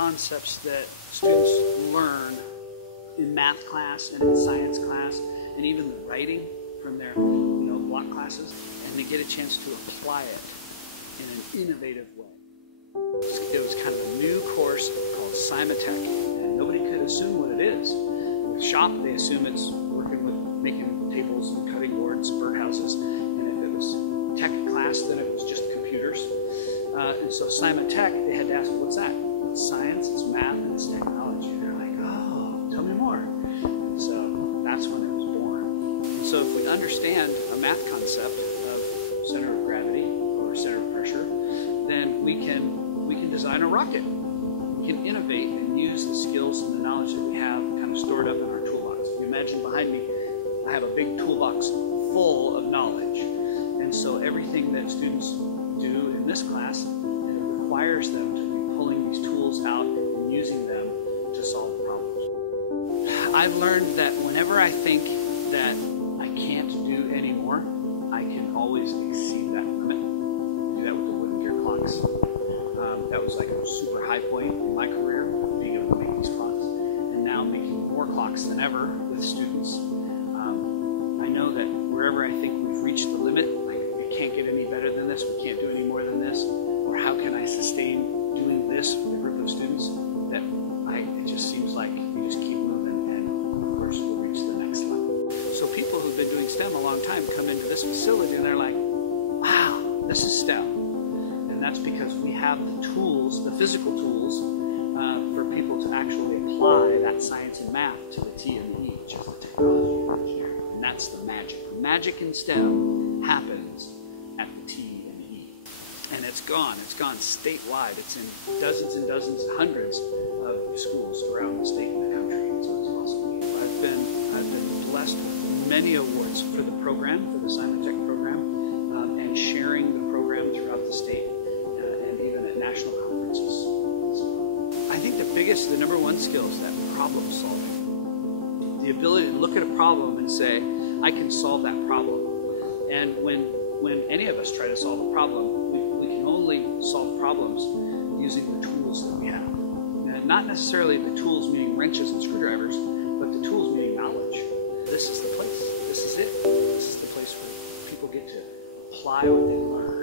concepts that students learn in math class and in science class, and even the writing from their block classes, and they get a chance to apply it in an innovative way. It was kind of a new course called Sci-Ma-Tech, and nobody could assume what it is. With shop, they assume it's working with making tables and cutting boards, birdhouses, and if it was tech class, then it was just computers. And so Sci-Ma-Tech, they had to ask, what's that? It's science, it's math, and it's technology. And they're like, oh, tell me more. And so that's when it was born. And so if we understand a math concept of center of gravity or center of pressure, then we can design a rocket. We can innovate and use the skills and the knowledge that we have kind of stored up in our toolbox. You imagine behind me, I have a big toolbox full of knowledge. And so everything that students do in this class, it requires them to be pulling these tools out and using them to solve problems. I've learned that whenever I think that I can't do any more, I can always exceed that limit. I do that with the wooden gear clocks. That was like a super high point in my career, being able to make these clocks. And now I'm making more clocks than ever with students. I know that wherever I think we've reached the limit, like we can't get any better than this, we can't do any more than this, or how can I sustain doing this with a group of students, that it just seems like you just keep moving and of course we'll reach the next level. So people who've been doing STEM a long time come into this facility and they're like, wow, this is STEM. And that's because we have the tools, the physical tools, for people to actually apply that science and math to the T and the E, which is the technology right here. And that's the magic. The magic in STEM happens at the T and the E. And it's gone statewide. It's in dozens and dozens, hundreds of schools around the state and the country. And so it's awesome. I've been blessed with many awards for the program, for the Sci-Ma-Tech program, and sharing the program throughout the state. National conferences. I think the number one skill is that problem solving. The ability to look at a problem and say, I can solve that problem. And when any of us try to solve a problem, we can only solve problems using the tools that we have. And not necessarily the tools meaning wrenches and screwdrivers, but the tools meaning knowledge. This is the place. This is it. This is the place where people get to apply what they learn.